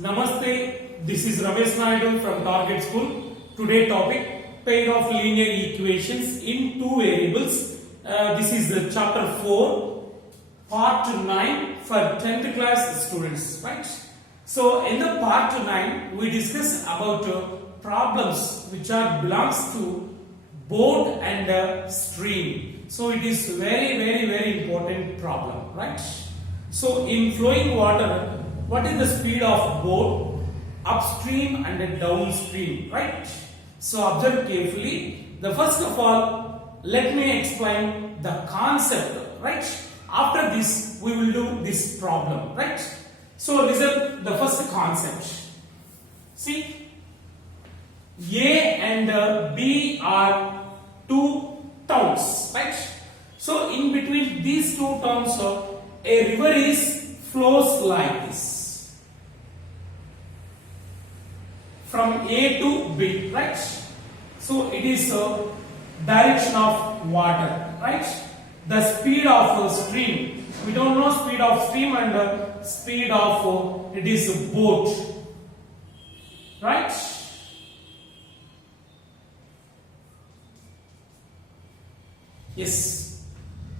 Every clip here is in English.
Namaste, this is Ramesh Naidu from Target School. Today topic, pair of linear equations in two variables. This is the chapter 4, part 9 for 10th class students, right? So in the part 9, we discuss about problems which are belongs to boat and stream. So it is very important problem, right? So in flowing water, what is the speed of boat upstream and downstream, right? So observe carefully. The first of all, let me explain the concept, right? After this, we will do this problem, right? So listen the first concept. See, A and B are two towns, right? So in between these two towns, a river flows like this. From A to B, right? So it is direction of water, right? The speed of stream. We don't know speed of stream and speed of it is boat, right? Yes.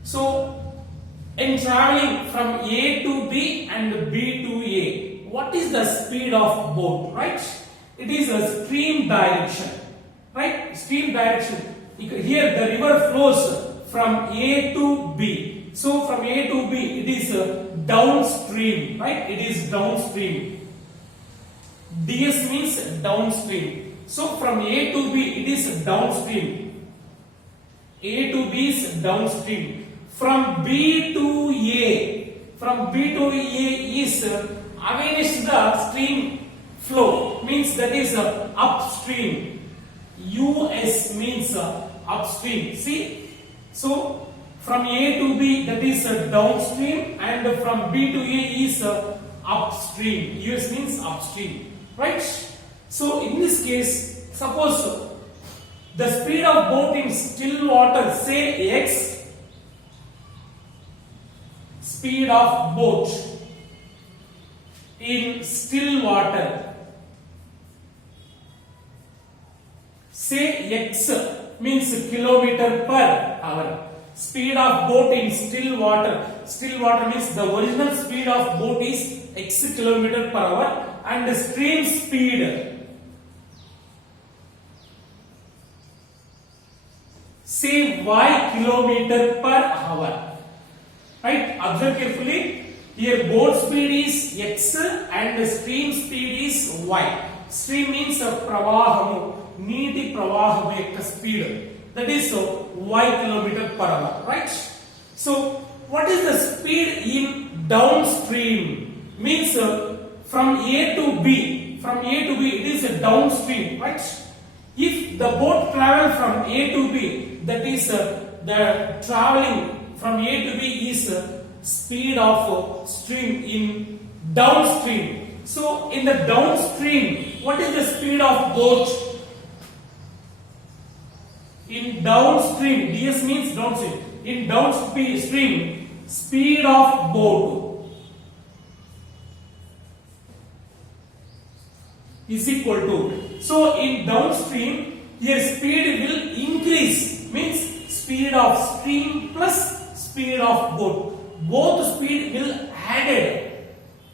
So in traveling from A to B and B to A, what is the speed of boat, right? It is a stream direction, right? Stream direction. Here the river flows from A to B. So from A to B, it is downstream, right? It is downstream. DS means downstream. So from A to B, it is downstream. A to B is downstream. From B to A, is against the stream flow, means that is upstream. US means upstream. See, so from A to B, that is downstream, and from B to A is upstream. US means upstream, right? So in this case, suppose the speed of boat in still water, say X, speed of boat in still water, say X means kilometer per hour. Speed of boat in still water means the original speed of boat is X kilometer per hour, and the stream speed, say Y kilometer per hour, right? Observe carefully. Here boat speed is X and the stream speed is Y. Stream means pravahamu, neeti pravahamu yokka speed, that is Y kilometer per hour, right? So what is the speed in downstream? Means from A to B, it is a downstream, right? If the boat travel from A to B, that is the traveling from A to B is speed of stream in downstream. So in the downstream, what is the speed of boat? In downstream, DS means downstream. In downstream, speed of boat is equal to. So in downstream, here speed will increase, means speed of stream plus speed of boat. Both speed will added.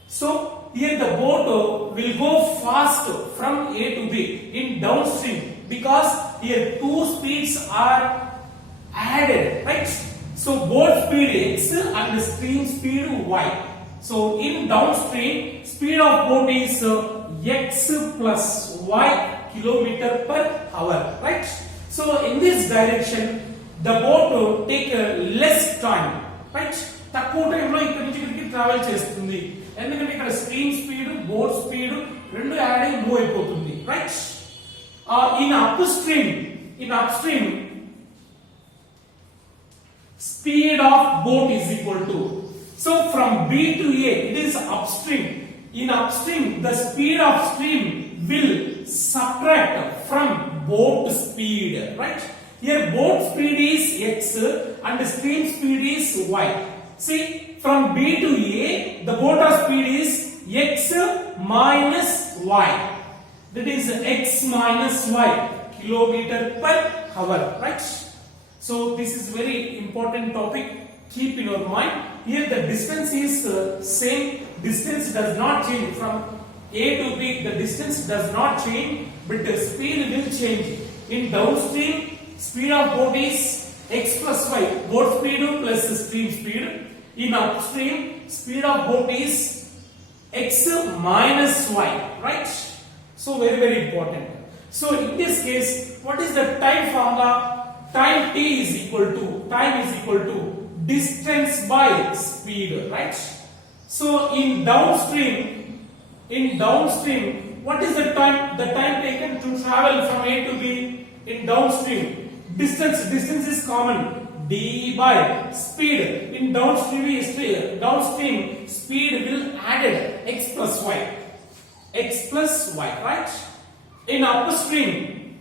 So here the boat will go fast from A to B in downstream, because here two speeds are added, right? So boat speed X and stream speed Y. So in downstream, speed of boat is X plus Y kilometer per hour, right? So in this direction, the boat will take less time, right? తక్కువ టైంలో ఇక్కడ నుంచి ఇక్కడికి travel చేస్తుంది, ఎందుకంటే ఇక్కడ stream speed boat speed రెండు add అయి మూవ్ అయిపోతుంది, right? In upstream speed of boat is equal to, so from B to A, it is upstream. In upstream, the speed of stream will subtract from boat speed, right? Here boat speed is X and stream speed is Y. See, from B to A, the boat speed is x minus y. That is x minus y, kilometer per hour, right? So this is very important topic. Keep in your mind. Here the distance is same. Distance does not change from A to B. The distance does not change, but the speed will change. In downstream, speed of boat is x plus y, boat speed plus stream speed. In upstream, speed of boat is x minus y, right? So very important. So in this case, what is the time formula? Time t is equal to distance by speed, right? So in downstream, what is the time? The time taken to travel from A to B in downstream. Distance is common. D by speed. In downstream speed will added x plus y, right? In upstream,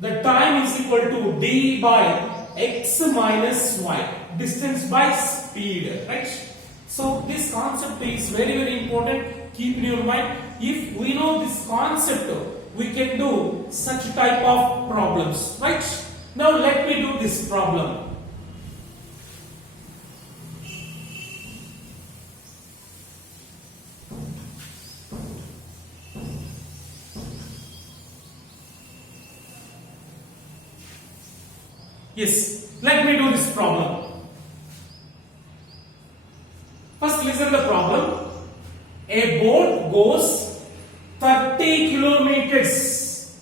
the time is equal to d by x minus y, distance by speed, right? So this concept is very important. Keep in your mind. If we know this concept, we can do such type of problems, right? Now let me do this problem. Yes, let me do this problem. First listen the problem. A boat goes 30 kilometers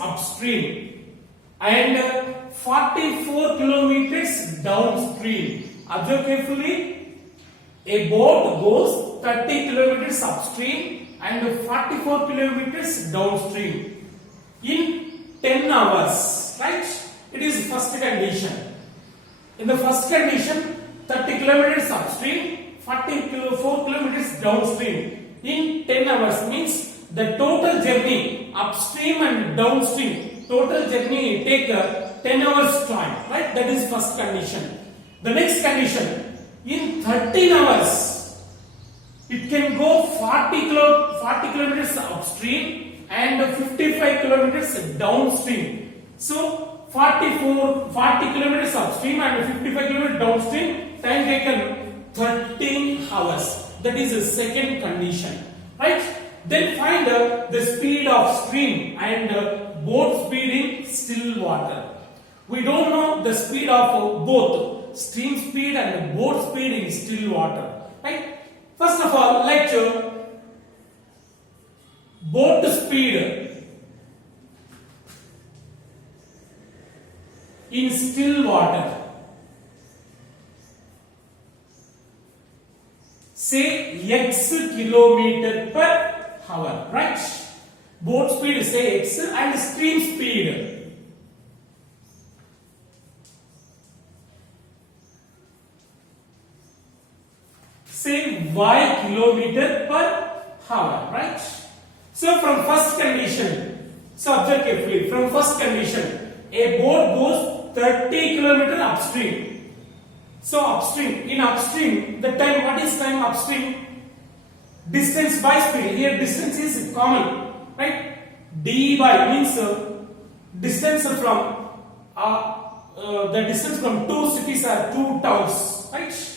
upstream and 44 kilometers downstream. Observe carefully. A boat goes 30 kilometers upstream and 44 kilometers downstream in 10 hours, right? It is first condition. In the first condition, 30 kilometers upstream, 44 kilometers downstream in 10 hours means the total journey upstream and downstream, total journey take 10 hours time, right? That is first condition. The next condition, in 13 hours, it can go 40 kilometers upstream and 55 kilometers downstream. So 40 kilometers upstream and 55 kilometers downstream, time taken 13 hours. That is the second condition, right? Then find the speed of stream and boat speed in still water. We don't know the speed of both stream speed and boat speed in still water, right? First of all, let boat speed in still water. Say x kilometer per hour, right? Boat speed say x and stream speed say y kilometer per hour, right? So from first condition, so observe carefully, from first condition, a boat goes 30 kilometer upstream. So upstream, in upstream, the time, what is time upstream? Distance by speed. Here distance is common, right? D by means distance from the distance from two cities are two towns, right?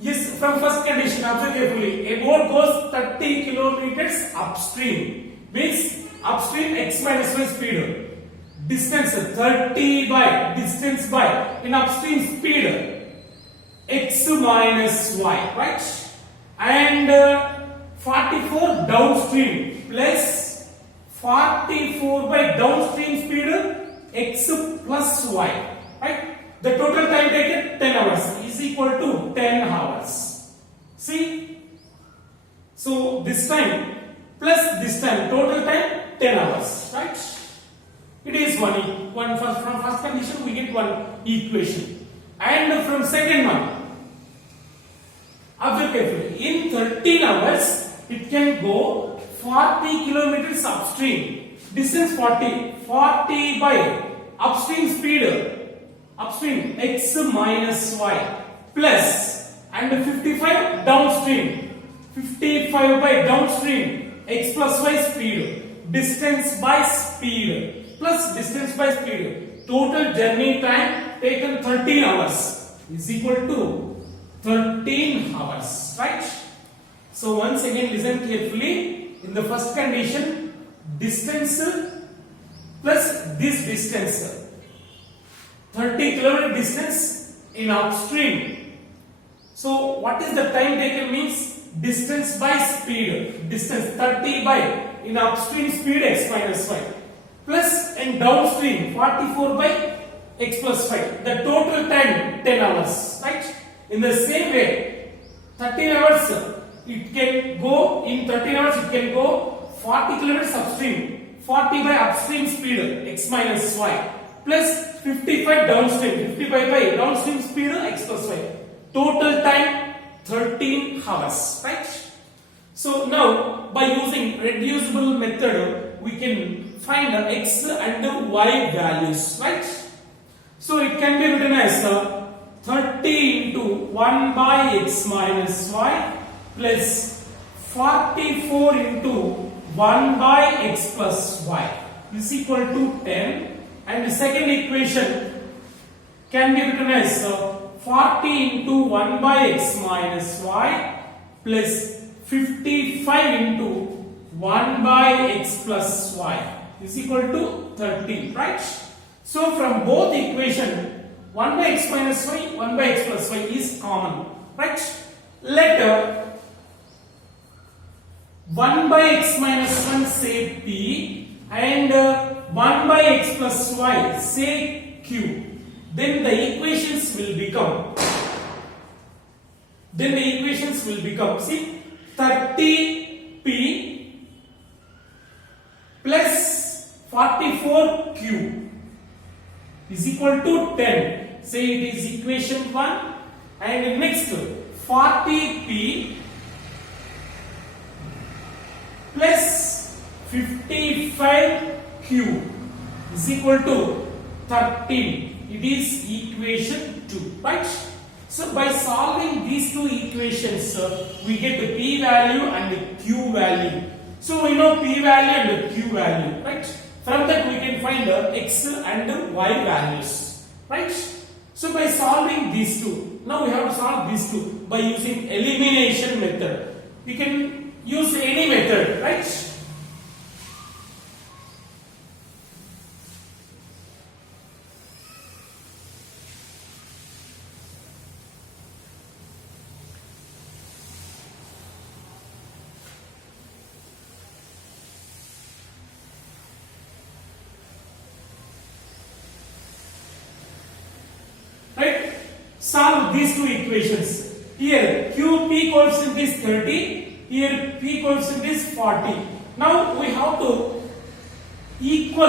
Yes, from first condition, observe carefully. A boat goes 30 kilometers upstream. Means upstream x minus y speed. Distance 30 by distance by in upstream speed x minus y, right? And 44 downstream plus 44 by downstream speed x plus y, right? The total time taken 10 hours is equal to 10 hours. See? So this time plus this time, total time 10 hours, right? It is from first condition we get one equation. And from second one, observe carefully. In 13 hours, it can go 40 kilometers upstream. Distance 40 by upstream speed, upstream x minus y plus and 55 downstream, 55 by downstream x plus y speed, distance by speed plus distance by speed. Total journey time taken 13 hours is equal to 13 hours, right? So once again listen carefully. In the first condition, distance plus this distance, 30 kilometer distance in upstream. So what is the time taken means distance by speed, distance 30 by in upstream speed x minus y plus in downstream 44 by x plus 5. The total time 10 hours, right? In the same way, 13 hours it can go, in 13 hours it can go 40 kilometers upstream, 40 by upstream speed x minus y plus 55 downstream, 55 by downstream speed x plus y. Total time 13 hours, right? So now by using reducible method we can find the x and y values, right? So it can be written as 30 into 1 by x minus y plus 44 into 1 by x plus y is equal to 10, and the second equation can be written as 40 into 1 by x minus y plus 55 into 1 by x plus y is equal to 30, right? So from both equation 1 by x minus y, 1 by x plus y is common, right? Let 1 by x minus 1 say p and 1 by x plus y say q. Then the equations will become, see, 30p plus 44q is equal to 10. Say it is equation 1, and next 40p plus 55q is equal to 13. It is equation 2, right? So by solving these two equations, we get the p value and the q value. So we know p value and the q value, right? From that we can find the x and y values, right? So by solving these two, now we have to solve these two by using elimination method. We can use any method, right? Solve these two equations. Here QP coefficient is 30, here P coefficient is 40. Now we have to make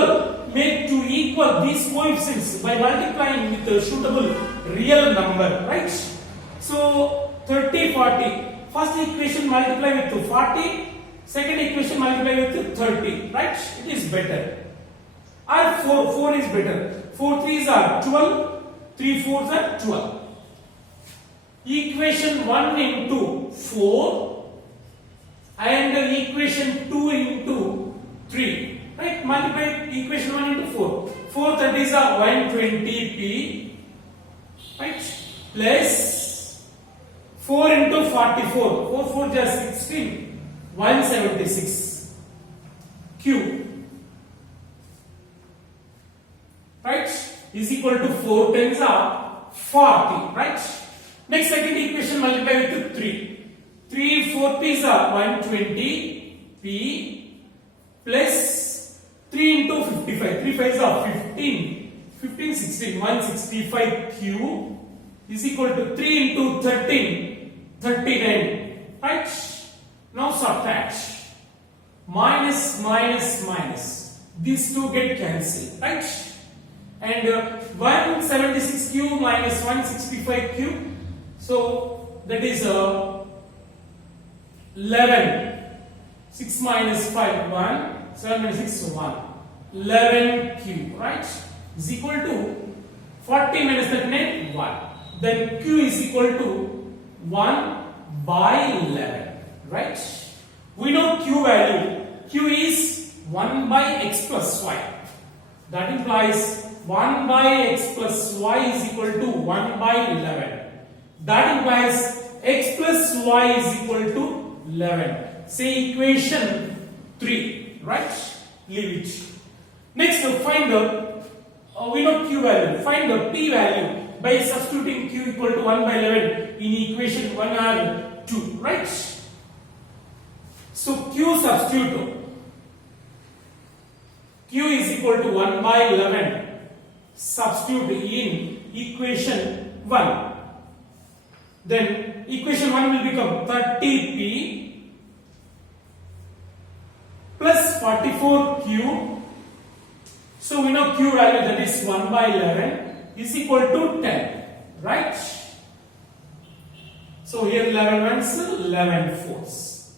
these coefficients by multiplying with a suitable real number, right? So 30, 40. First equation multiply with 40, second equation multiply with 30, right? It is better. Or 4 is better. 4 3s are 12, 3 4s are 12. Equation 1 into 4 and equation 2 into 3, right? Multiply equation 1 into 4. 4 30s are 120p, right? Plus 4 into 44. 4 4 just 16. 176 q, right? Is equal to 4 10s are 40, right? Next second equation multiply with 3. 3 4 p's are 120 p plus 3 into 55. 3 5's are 15. 15 16 165 q is equal to 3 into 13 39. Right? Now subtract. Minus minus minus. These two get cancelled. Right? And 176q minus 165q. So that is 11. 6 minus 5, 1. 7 minus 6, 1. 11Q, right? Is equal to 40 minus 39, 1. Then Q is equal to 1 by 11, right? We know Q value. Q is 1 by x plus y. That implies 1 by x plus y is equal to 1 by 11. That implies x plus y is equal to 11. Say equation 3, right? Leave it. Next, find the, we know Q value. Find the P value by substituting Q equal to 1 by 11 in equation 1 or 2, right? So Q substitute. Q is equal to 1 by 11. Substitute in equation 1. Then equation 1 will become 30P plus 44Q. So we know Q value, that is 1 by 11, is equal to 10, right? So here 11 ones, 11 fours.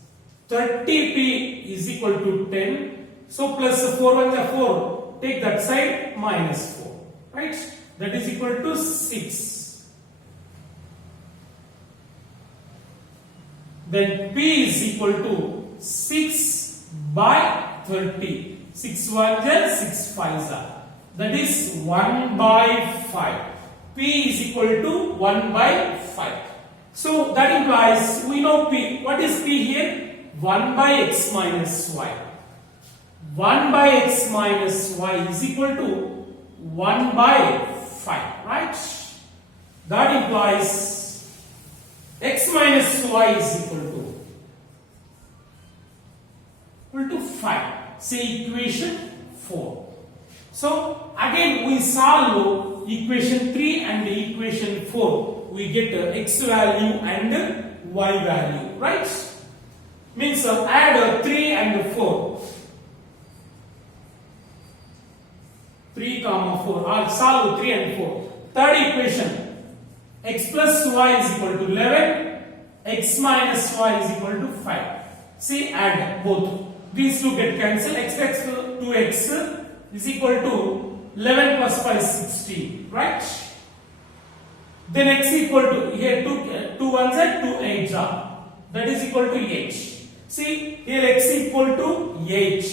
30P is equal to 10. So plus 4 ones are 4. Take that side, minus 4, right? That is equal to 6. Then P is equal to 6 by 30. 6 1s are 6 5s are. That is 1 by 5. P is equal to 1 by 5. So that implies we know P. What is P here? 1 by x minus y. 1 by x minus y is equal to 1 by 5, right? That implies x minus y is equal to 5. Say equation 4. So again we solve equation 3 and equation 4. We get x value and y value, right? Means add 3 and 4. 3 comma 4. I'll solve 3 and 4. Third equation, x plus y is equal to 11. X minus y is equal to 5. See, add both. These two get cancelled. X 2x is equal to 11 plus 5 16, right? Then x equal to, here 2 ones are 2 8s are. That is equal to 8. See, here x equal to 8.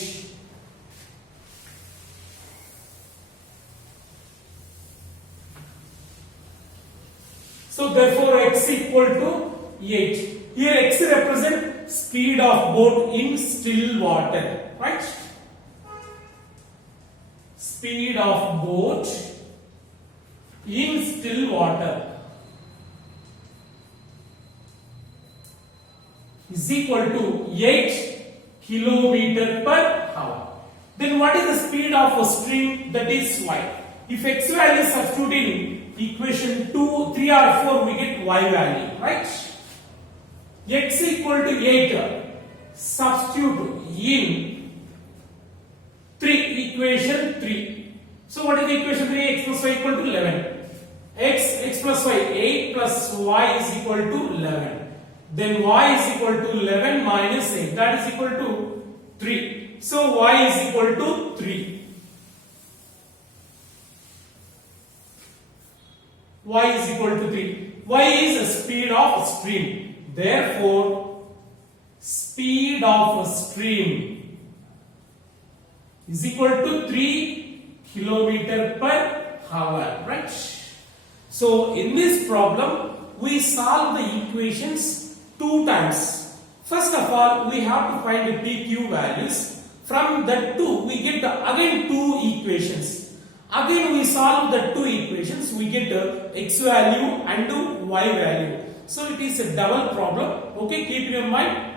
So therefore x equal to 8. Here x represent speed of boat in still water, right? Speed of boat in still water is equal to 8 kilometer per hour. Then what is the speed of a stream? That is y. If x value is substituted in equation 2, 3 or 4, we get y value, right? X equal to 8, substitute in 3, equation 3. So what is the equation 3? X plus y equal to 11. X plus y, 8 plus y is equal to 11. Then y is equal to 11 minus 8, that is equal to 3. So y is equal to 3. Y is equal to 3. Y is the speed of stream. Therefore, speed of a stream is equal to 3 kilometer per hour, right? So in this problem, we solve the equations 2 times. First of all, we have to find the PQ values. From that 2, we get again 2 equations. Again we solve the 2 equations, we get x value and y value. So it is a double problem. Okay, keep in your mind.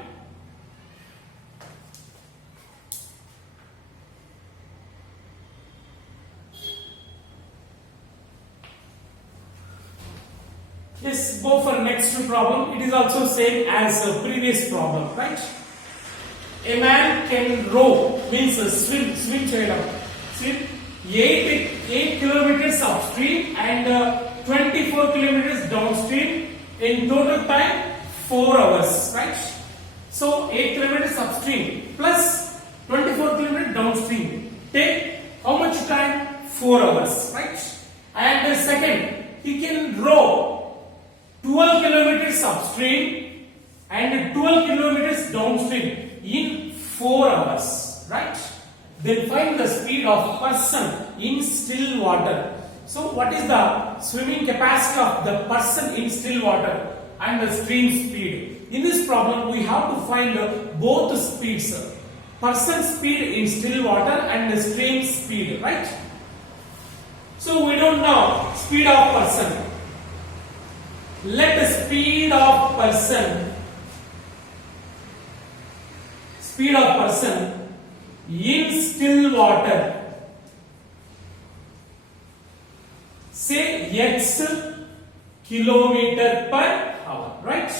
Yes, go for next problem. It is also same as a previous problem, right? A man can row, means swim child up. Swim 8 kilometers upstream and 24 kilometers downstream in total time 4 hours, right? So 8 kilometers upstream plus 24 kilometers downstream take how much time? 4 hours, right? And second, he can row 12 kilometers upstream and 12 kilometers downstream in 4 hours, right? Then find the speed of person in still water. So what is the swimming capacity of the person in still water and the stream speed? In this problem we have to find both speeds, person speed in still water and the stream speed, right? So we don't know speed of person. Let the speed of person in still water say x kilometer per hour, right?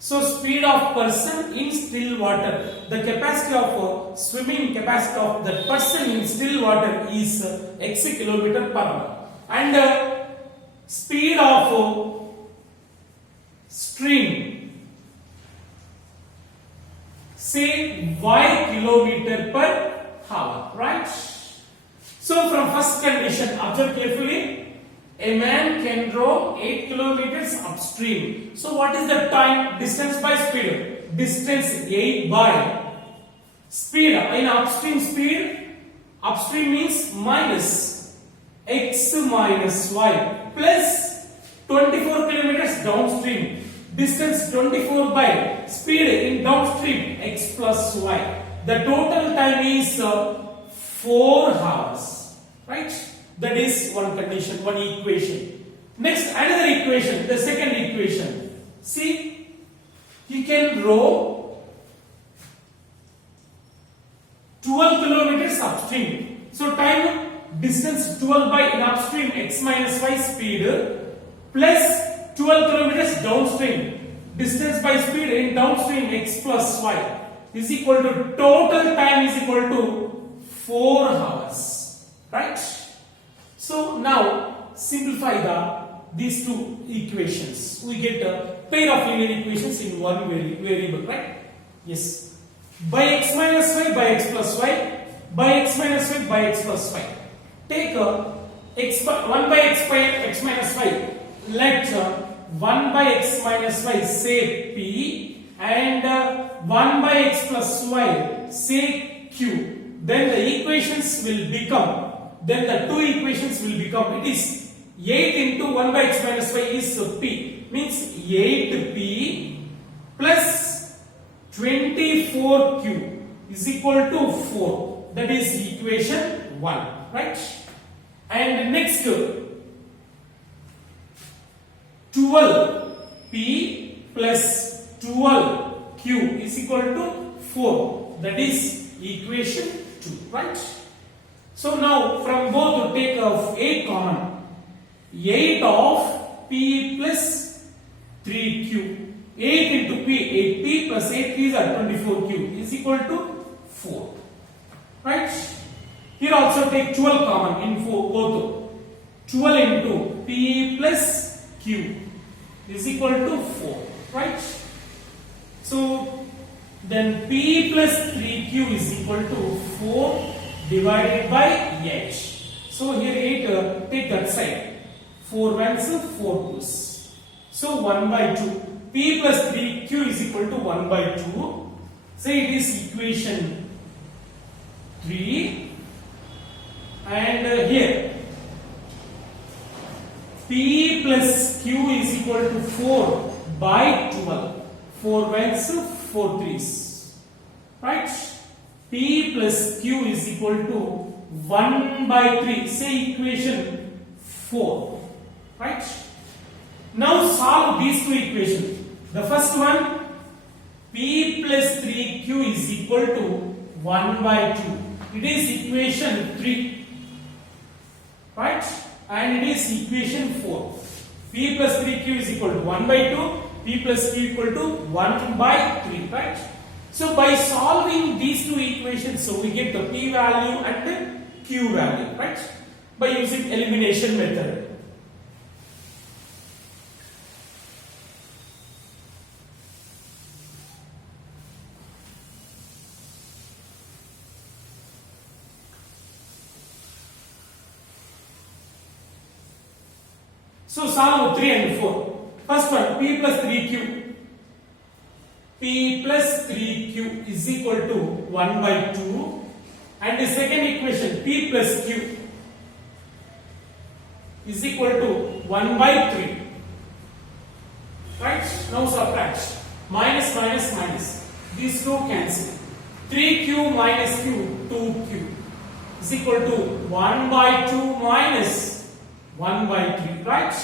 So speed of person in still water, the capacity of swimming capacity of the person in still water is x kilometer per hour, and speed of stream say y kilometer per hour, right? So from first condition, observe carefully. A man can row 8 kilometers upstream. So what is the time? Distance by speed. Distance 8 by speed. In upstream speed, upstream means minus x minus y plus 24 kilometers downstream. Distance 24 by speed in downstream x plus y. The total time is 4 hours, right? That is one condition, one equation. Next, another equation, the second equation. See, he can row 12 kilometers upstream. So time, distance 12 by in upstream x minus y speed plus 12 kilometers downstream. Distance by speed in downstream x plus y is equal to total time is equal to 4 hours, right? So now simplify these two equations. We get a pair of linear equations in one variable, right? Yes. By x minus y by x plus y by x minus y by x plus y. Take 1 by x minus y. Let 1 by x minus y say p and 1 by x plus y say q. Then the equations will become. Then the two equations will become, it is 8 into 1 by x minus y is p, means 8p plus 24q is equal to 4. That is equation 1, right? And next 12p plus 12q is equal to 4. That is equation 2, right? So now from both take of 8 common. 8 of p plus 3q. 8 into p, 8p plus 8p are 24q is equal to 4. Right? Here also take 12 common in both. 12 into p plus q is equal to 4. Right? So then p plus 3q is equal to 4 divided by 8. So here 8 take that side. 4 ones 4 twos. So 1 by 2. P plus 3q is equal to 1 by 2. Say it is equation 3. And here P plus q is equal to 4 by 12. 4 ones 4 threes. Right? P plus q is equal to 1 by 3. Say equation 4. Right? Now solve these two equations. The first one, P plus 3q is equal to 1 by 2. It is equation 3. Right? And it is equation 4. P plus 3q is equal to 1 by 2. P plus q equal to 1 by 3. Right? So by solving these two equations, so we get the p value and the q value, right? By using elimination method. So solve 3 and 4. First one, P plus 3Q. P plus 3Q is equal to 1 by 2. And the second equation, P plus Q is equal to 1 by 3. Right? Now subtract. Minus, minus, minus. These two cancel. 3Q minus Q, 2Q is equal to 1 by 2 minus 1 by 3. Right?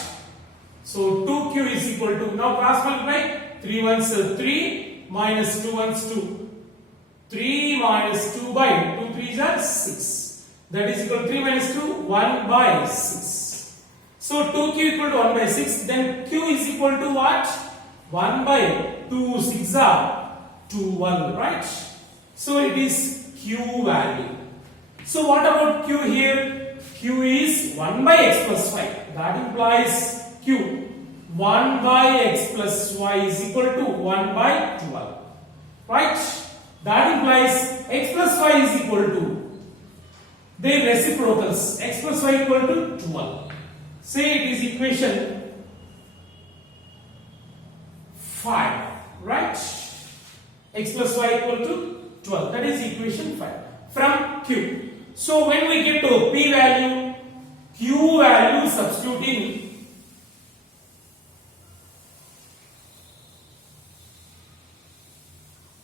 So 2Q is equal to, now cross multiply. 3 ones 3 minus 2 ones 2. 3 minus 2 by 2 3s are 6. That is equal to 3 minus 2, 1 by 6. So 2Q equal to 1 by 6. Then Q is equal to what? 1 by 2 6 are 12, right? So it is Q value. So what about Q here? Q is 1 by x plus 5. That implies Q 1 by x plus y is equal to 1 by 12. Right? That implies x plus y is equal to their reciprocals. X plus y equal to 12. Say it is equation 5. Right? X plus y equal to 12. That is equation 5 from Q. So when we get to P value, Q value substitute in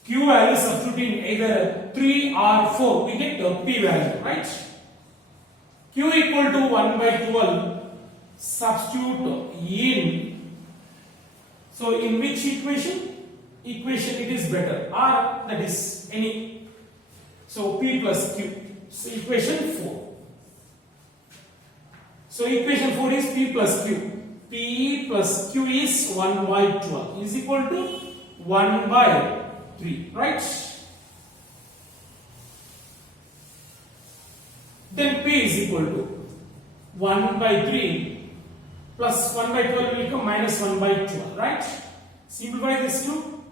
Q value substituting either 3 or 4, we get the P value, right? Q equal to 1 by 12, substitute in, so in which equation? Equation it is better, or that is any, so P plus Q, so equation 4. So equation 4 is P plus Q. P plus Q is 1 by 12 is equal to 1 by 3, right? Then P is equal to 1 by 3 plus 1 by 12 will become minus 1 by 12, right? Simplify this to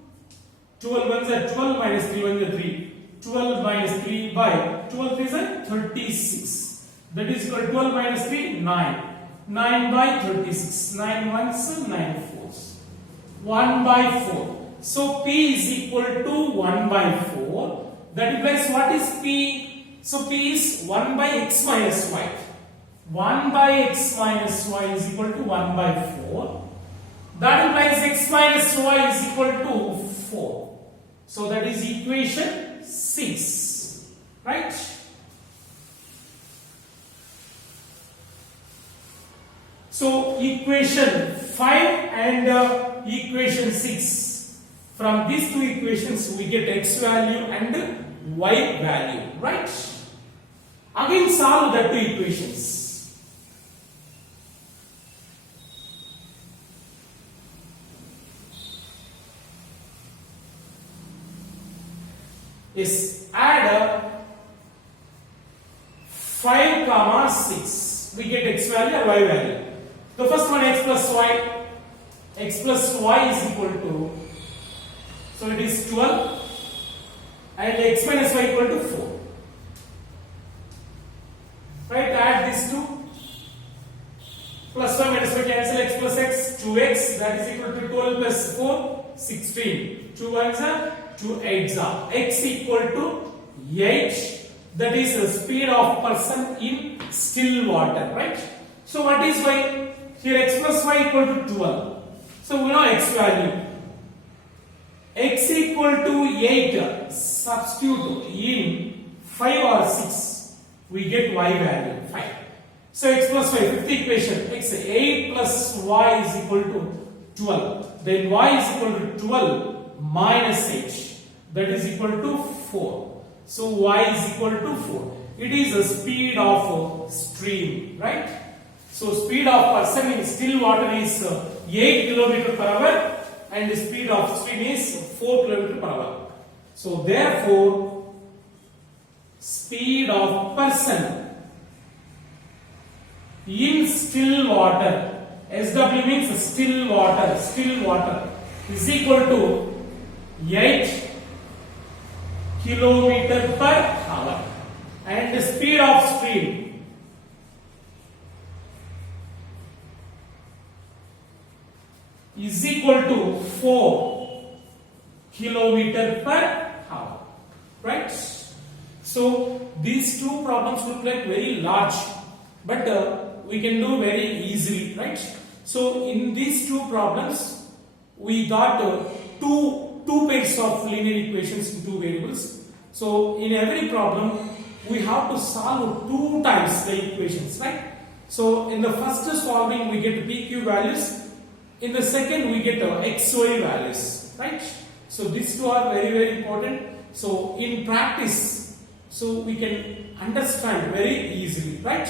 12 ones are 12 minus 3 ones are 3. 12 minus 3 by 12 is a 36. That is equal to 12 minus 3, 9. 9 by 36. 9 ones, 9 fours. 1 by 4. So P is equal to 1 by 4. That implies what is P? So P is 1 by x minus y. 1 by x minus y is equal to 1 by 4. That implies x minus y is equal to 4. So that is equation 6. Right? So equation 5 and equation 6. From these two equations we get x value and y value, right? Again solve the two equations. Yes, add 5 comma 6. We get x value and y value. The first one x plus y. X plus y is equal to, so it is 12 and x minus y equal to 4. Right, add these two. Plus y minus y cancel, x plus x, 2x, that is equal to 12 plus 4, 16. 2 ones are 2 8s are. X equal to 8. That is the speed of person in still water, right? So what is y? Here x plus y equal to 12. So we know x value. X equal to 8, substitute in 5 or 6, we get y value 5. So x plus y, fifth equation, x 8 plus y is equal to 12. Then y is equal to 12 minus 8, that is equal to 4. So y is equal to 4. It is the speed of stream, right? So speed of person in still water is 8 km per hour. And the speed of stream is 4 km per hour. So therefore, speed of person in still water, SW means still water is equal to 8 km per hour. And the speed of stream is equal to 4 kilometer per hour, right? So these two problems look like very large, but we can do very easily, right? So in these two problems, we got two pairs of linear equations in two variables. So in every problem, we have to solve two times the equations, right? So in the first solving, we get PQ values. In the second, we get XY values, right? So these two are very, very important. So in practice, so we can understand very easily, right?